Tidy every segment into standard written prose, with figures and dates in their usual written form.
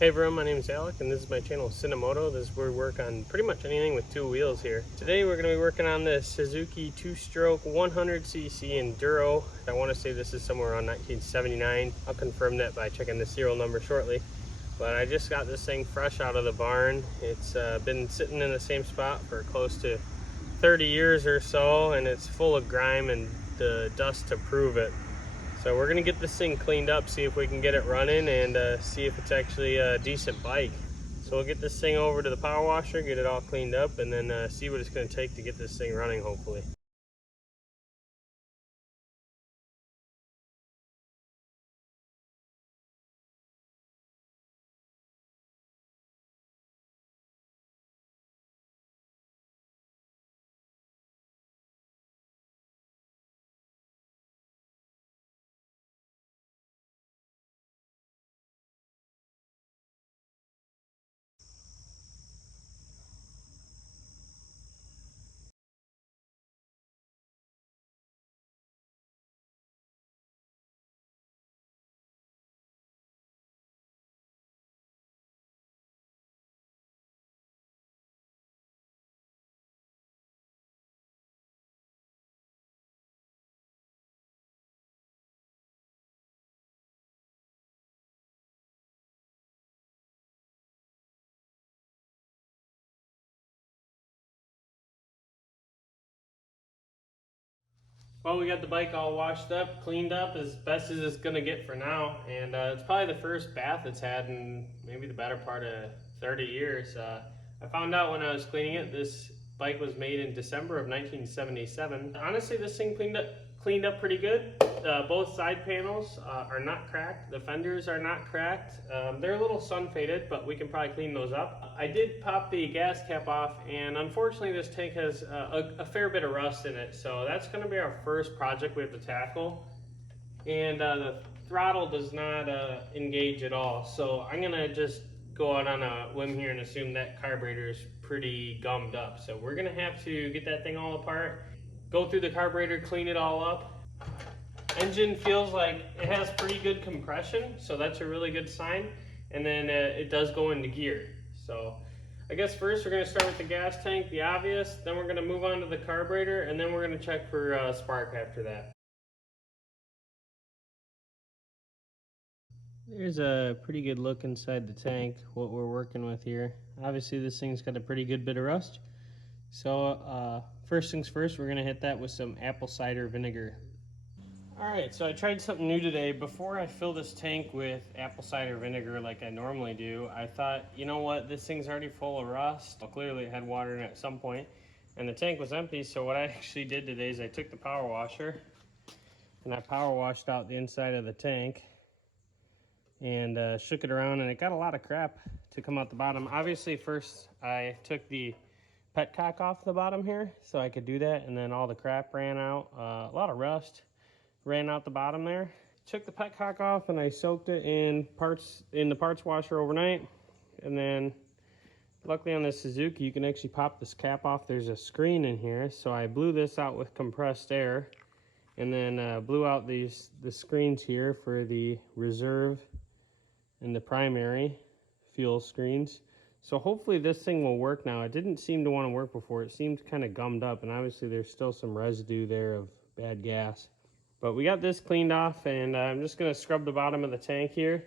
Hey everyone, my name is Alec and this is my channel Cinemoto. This is where we work on pretty much anything with two wheels here. Today we're going to be working on the Suzuki 2-stroke 100cc enduro. I want to say this is somewhere around 1979. I'll confirm that by checking the serial number shortly. But I just got this thing fresh out of the barn. It's been sitting in the same spot for close to 30 years or so, and it's full of grime and the dust to prove it. So we're gonna get this thing cleaned up, see if we can get it running, and see if it's actually a decent bike. So we'll get this thing over to the power washer, get it all cleaned up, and then see what it's gonna take to get this thing running, hopefully. Well, we got the bike all washed up, cleaned up as best as it's gonna get for now, and it's probably the first bath it's had in maybe the better part of 30 years. I found out when I was cleaning it, this bike was made in December of 1977. Honestly, this thing cleaned up pretty good. Both side panels are not cracked. The fenders are not cracked. They're a little sun faded, but we can probably clean those up. I did pop the gas cap off, and unfortunately this tank has a fair bit of rust in it. So that's gonna be our first project we have to tackle. And the throttle does not engage at all. So I'm gonna just go out on a limb here and assume that carburetor is pretty gummed up. So we're gonna have to get that thing all apart, go through the carburetor, clean it all up. Engine feels like it has pretty good compression, so that's a really good sign. And then it does go into gear. So I guess first we're going to start with the gas tank, the obvious, then we're going to move on to the carburetor, and then we're going to check for spark after that. There's a pretty good look inside the tank, what we're working with here. Obviously this thing's got a pretty good bit of rust. So first things first, we're going to hit that with some apple cider vinegar. Alright, so I tried something new today. Before I fill this tank with apple cider vinegar like I normally do, I thought, you know what, this thing's already full of rust. Well, clearly it had water in it at some point, and the tank was empty, so what I actually did today is I took the power washer, and I power washed out the inside of the tank, and shook it around, and it got a lot of crap to come out the bottom. Obviously, first I took the petcock off the bottom here, so I could do that, and then all the crap ran out. A lot of rust ran out the bottom there. Took the petcock off and I soaked it in the parts washer overnight. And then luckily on this Suzuki you can actually pop this cap off. There's a screen in here, so I blew this out with compressed air, and then blew out the screens here for the reserve and the primary fuel screens. So hopefully this thing will work now. It didn't seem to want to work before. It seemed kind of gummed up, and obviously there's still some residue there of bad gas. But we got this cleaned off, and I'm just going to scrub the bottom of the tank here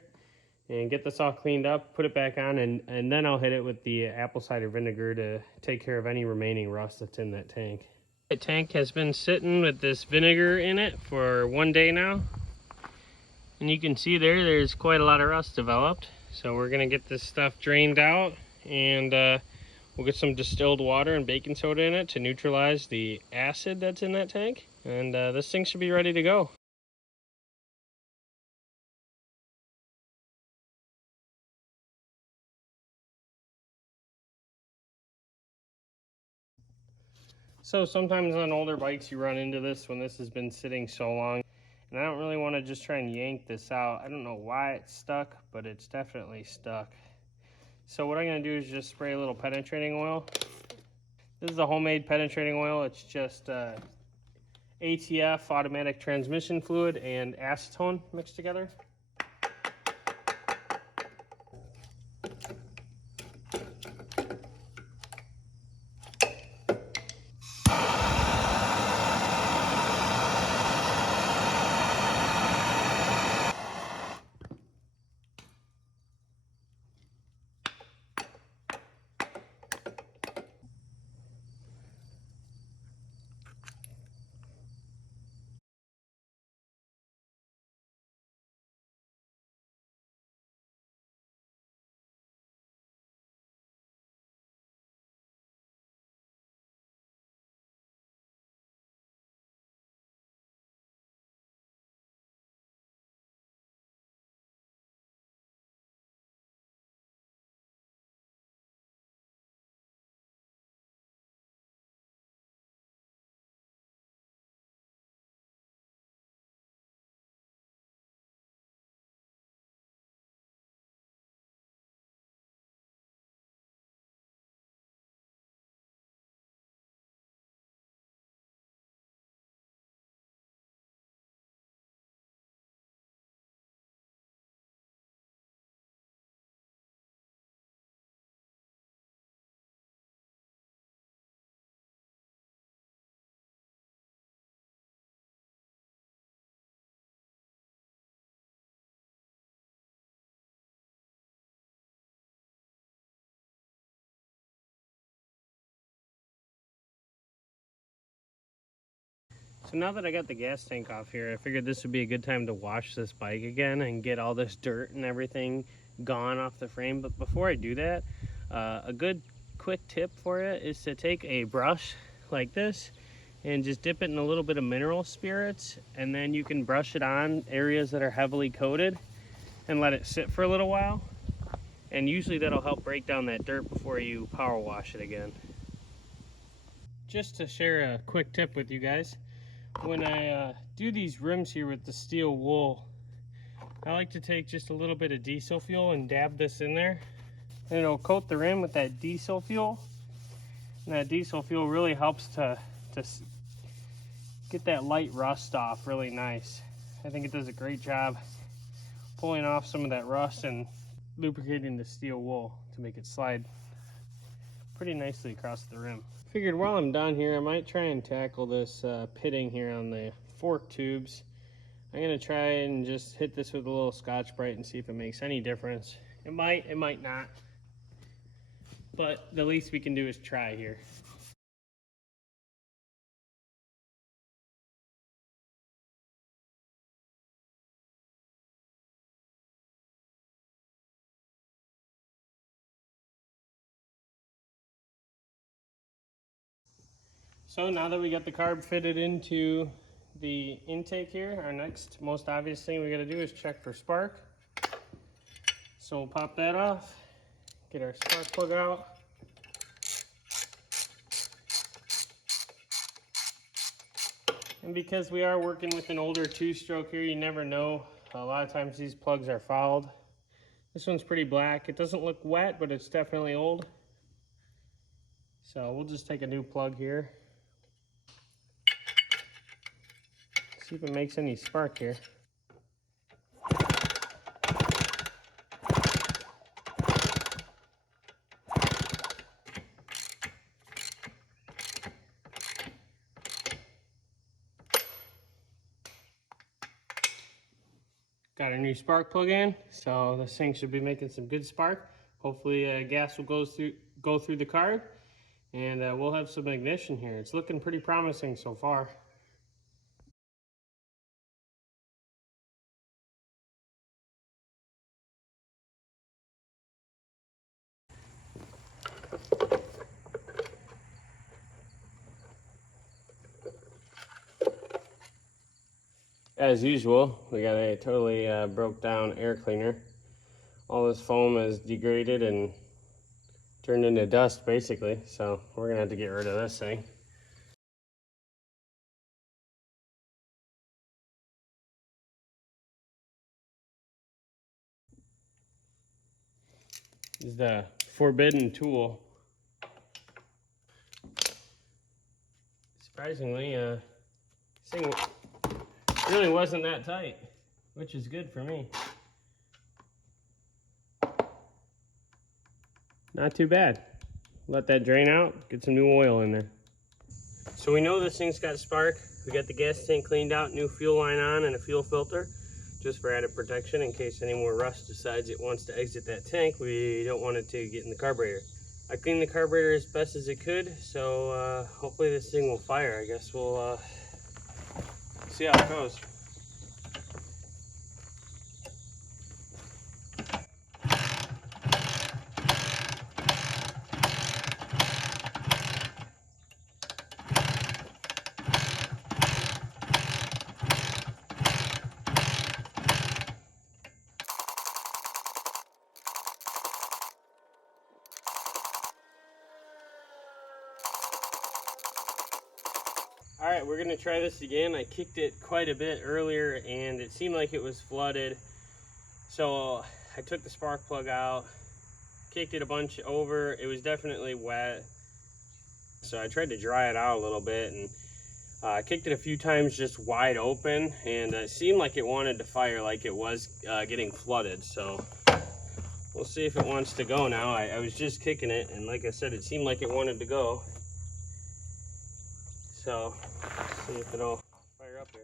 and get this all cleaned up, put it back on, and then I'll hit it with the apple cider vinegar to take care of any remaining rust that's in that tank. The tank has been sitting with this vinegar in it for 1 day now. And you can see there's quite a lot of rust developed. So we're going to get this stuff drained out, and we'll get some distilled water and baking soda in it to neutralize the acid that's in that tank. And this thing should be ready to go. So sometimes on older bikes you run into this when this has been sitting so long. And I don't really want to just try and yank this out. I don't know why it's stuck, but it's definitely stuck. So what I'm going to do is just spray a little penetrating oil. This is a homemade penetrating oil. It's just ATF, automatic transmission fluid, and acetone mixed together. So now that I got the gas tank off here, I figured this would be a good time to wash this bike again and get all this dirt and everything gone off the frame. But before I do that, a good quick tip for you is to take a brush like this and just dip it in a little bit of mineral spirits, and then you can brush it on areas that are heavily coated and let it sit for a little while. And usually that'll help break down that dirt before you power wash it again. Just to share a quick tip with you guys, when I do these rims here with the steel wool, I like to take just a little bit of diesel fuel and dab this in there, and it'll coat the rim with that diesel fuel. And that diesel fuel really helps to get that light rust off really nice. I think it does a great job pulling off some of that rust and lubricating the steel wool to make it slide pretty nicely across the rim. Figured while I'm down here, I might try and tackle this pitting here on the fork tubes. I'm gonna try and just hit this with a little Scotch-Brite and see if it makes any difference. It might not, but the least we can do is try here. So now that we got the carb fitted into the intake here, our next most obvious thing we gotta do is check for spark. So we'll pop that off, get our spark plug out. And because we are working with an older two-stroke here, you never know. A lot of times these plugs are fouled. This one's pretty black. It doesn't look wet, but it's definitely old. So we'll just take a new plug here. See if it makes any spark here. Got our new spark plug in, so this thing should be making some good spark. Hopefully gas will go through the carb, and we'll have some ignition here. It's looking pretty promising so far. As usual, we got a totally broke down air cleaner. All this foam is degraded and turned into dust basically, so we're gonna have to get rid of this thing. This is the forbidden tool. Surprisingly, this thing really wasn't that tight, which is good for me. Not too bad. Let that drain out, get some new oil in there. So we know this thing's got spark. We got the gas tank cleaned out, new fuel line on, and a fuel filter, just for added protection in case any more rust decides it wants to exit that tank. We don't want it to get in the carburetor. I cleaned the carburetor as best as it could, so hopefully this thing will fire. I guess we'll see how it goes. All right, we're gonna try this again. I kicked it quite a bit earlier and it seemed like it was flooded. So I took the spark plug out, kicked it a bunch over. It was definitely wet. So I tried to dry it out a little bit, and I kicked it a few times just wide open, and it seemed like it wanted to fire, like it was getting flooded. So we'll see if it wants to go now. I was just kicking it, and like I said, it seemed like it wanted to go. So let's see if it'll fire up here.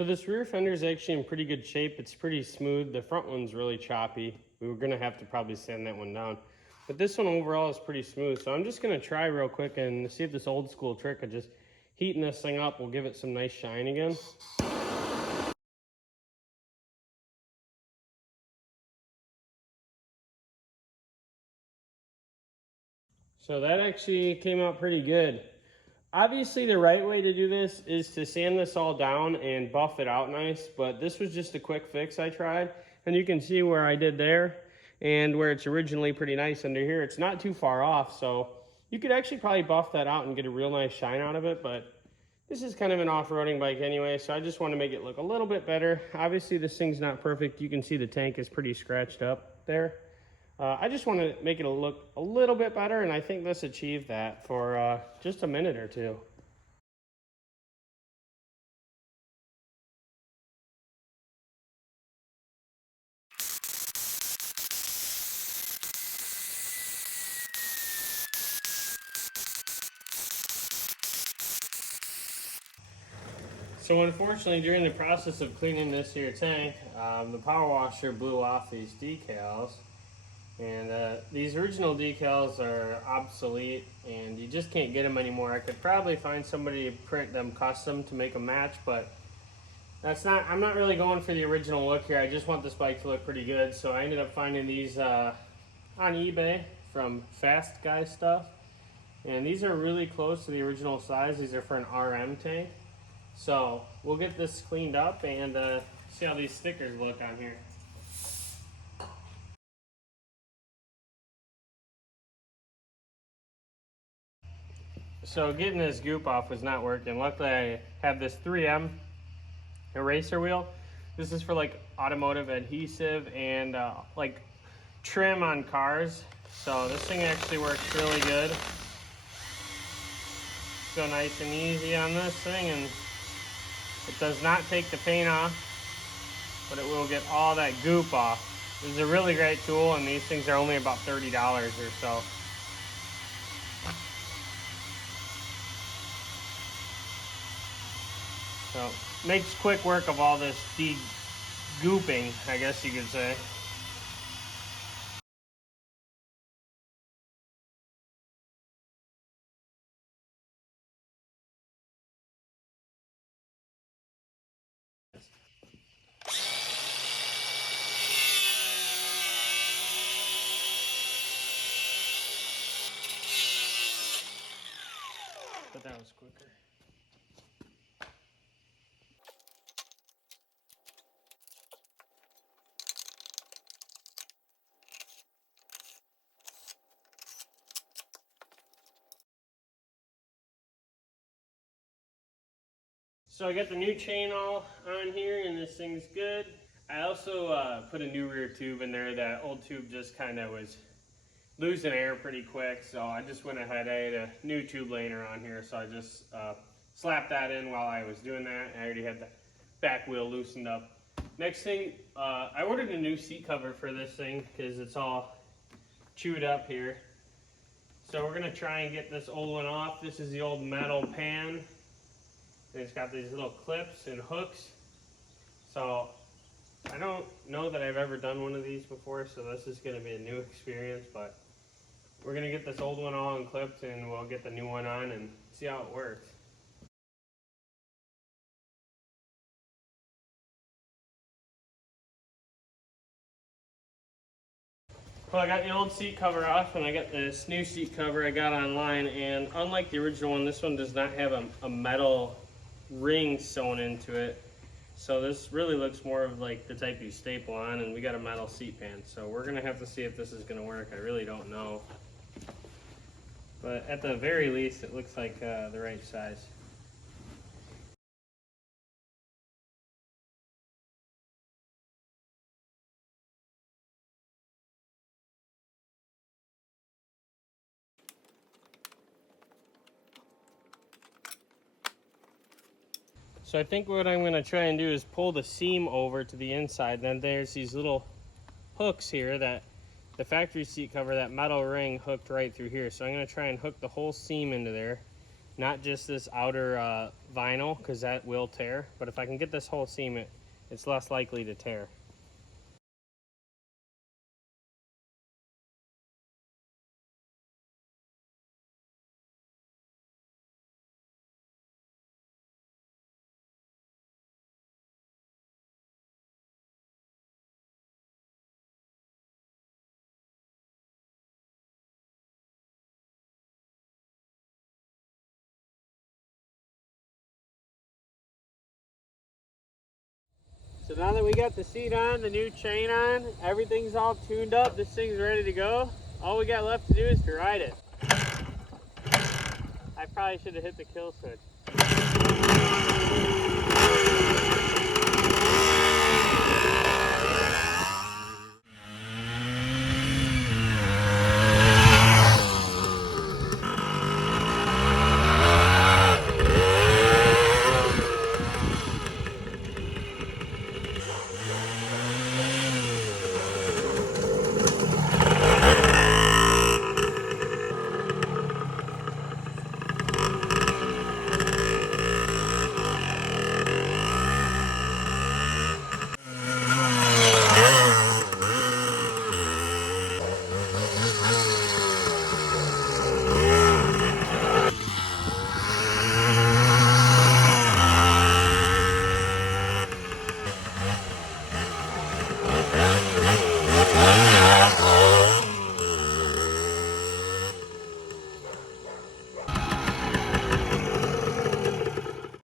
So this rear fender is actually in pretty good shape. It's pretty smooth. The front one's really choppy. We were gonna have to probably sand that one down. But this one overall is pretty smooth. So I'm just gonna try real quick and see if this old school trick of just heating this thing up will give it some nice shine again. So that actually came out pretty good. Obviously the right way to do this is to sand this all down and buff it out nice, but this was just a quick fix I tried, and you can see where I did there and where it's originally pretty nice under here. It's not too far off, so you could actually probably buff that out and get a real nice shine out of it, but this is kind of an off-roading bike anyway, so I just want to make it look a little bit better. Obviously this thing's not perfect. You can see the tank is pretty scratched up there. I just want to make it look a little bit better, and I think this achieved that for just a minute or two. So unfortunately, during the process of cleaning this here tank, the power washer blew off these decals. And these original decals are obsolete, and you just can't get them anymore. I could probably find somebody to print them custom to make a match, but I'm not really going for the original look here. I just want this bike to look pretty good. So I ended up finding these on eBay from Fast Guy stuff. And these are really close to the original size. These are for an RM tank. So we'll get this cleaned up and see how these stickers look on here. So getting this goop off was not working. Luckily I have this 3M eraser wheel. This is for like automotive adhesive and like trim on cars. So this thing actually works really good. Go nice and easy on this thing, and it does not take the paint off, but it will get all that goop off. This is a really great tool, and these things are only about $30 or so. So makes quick work of all this de-gooping, I guess you could say. But that was quicker. So I got the new chain all on here, and this thing's good. I also put a new rear tube in there. That old tube just kind of was losing air pretty quick, so I just went ahead. I had a new tube laying around here, so I just slapped that in while I was doing that. I already had the back wheel loosened up. Next thing, I ordered a new seat cover for this thing because it's all chewed up here. So we're gonna try and get this old one off. This is the old metal pan. And it's got these little clips and hooks. So I don't know that I've ever done one of these before, so this is gonna be a new experience, but we're gonna get this old one all unclipped and we'll get the new one on and see how it works. Well, I got the old seat cover off and I got this new seat cover I got online, and unlike the original one, this one does not have a metal ring sewn into it. So this really looks more of like the type you staple on, and we got a metal seat pan. So we're gonna have to see if this is gonna work. I really don't know. But at the very least, it looks like the right size. So I think what I'm gonna try and do is pull the seam over to the inside. Then there's these little hooks here that the factory seat cover, that metal ring hooked right through here. So I'm gonna try and hook the whole seam into there. not just this outer vinyl, because that will tear, but if I can get this whole seam, it's less likely to tear. So now that we got the seat on, the new chain on, everything's all tuned up, this thing's ready to go. All we got left to do is to ride it. I probably should have hit the kill switch.